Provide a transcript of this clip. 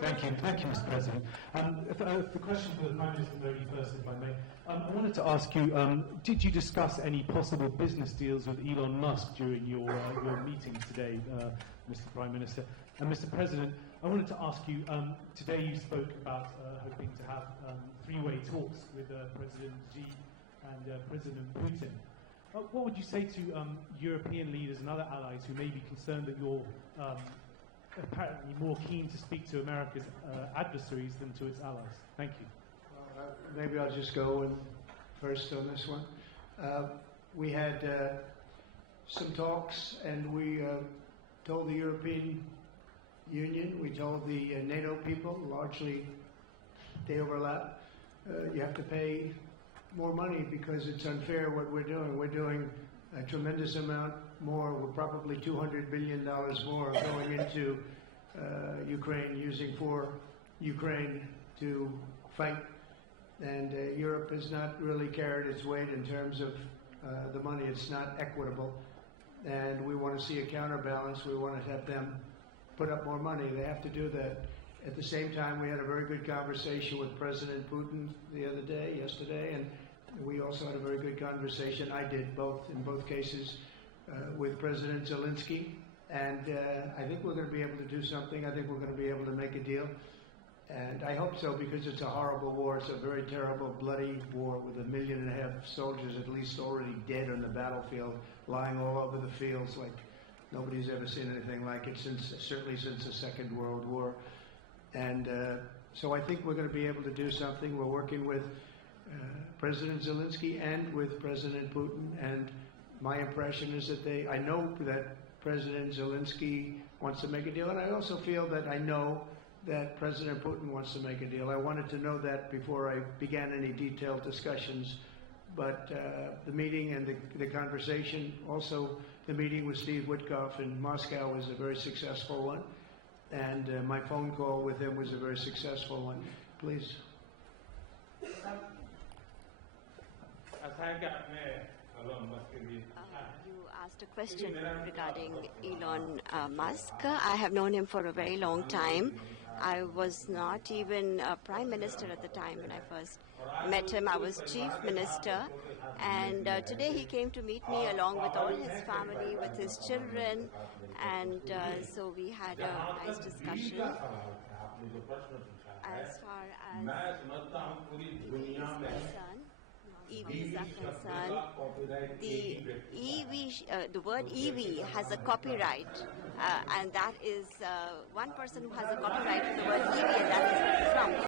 Thank you, Mr. President. The question for the Prime Minister very first, if I may. I wanted to ask you, did you discuss any possible business deals with Elon Musk during your meeting today, Mr. Prime Minister? And Mr. President, I wanted to ask you, today you spoke about hoping to have three-way talks with President Xi and President Putin. What would you say to European leaders and other allies who may be concerned that you're apparently more keen to speak to America's adversaries than to its allies? Thank you. Maybe I'll just go in first on this one. We had some talks, and we told the European Union, we told the NATO people, largely they overlap, you have to pay more money because it's unfair what we're doing. We're doing a tremendous amount more. We're probably $200 billion more going into Ukraine, using for Ukraine to fight. And Europe has not really carried its weight in terms of the money. It's not equitable. And we want to see a counterbalance. We want to have them put up more money. They have to do that. At the same time, we had a very good conversation with President Putin yesterday, and we also had a very good conversation. I did in both cases, with President Zelensky. And I think we're going to be able to do something. I think we're going to be able to make a deal. And I hope so, because it's a horrible war. It's a very terrible, bloody war with 1.5 million soldiers at least already dead on the battlefield, lying all over the fields like nobody's ever seen anything like it, certainly since the Second World War. And so I think we're going to be able to do something. We're working with President Zelensky and with President Putin. And my impression is that I know that President Zelensky wants to make a deal. And I also feel that I know that President Putin wants to make a deal. I wanted to know that before I began any detailed discussions. But the meeting and the conversation, also the meeting with Steve Witkoff in Moscow, was a very successful one. And my phone call with him was a very successful one. Please. You asked a question regarding Elon Musk. I have known him for a very long time. I was not even a prime minister at the time when I first met him. I was chief minister. And today he came to meet me along with all his family, with his children. And so we had a nice discussion. As far as EVs are concerned, the word EV has a copyright, and that is one person who has a copyright for the word EV, and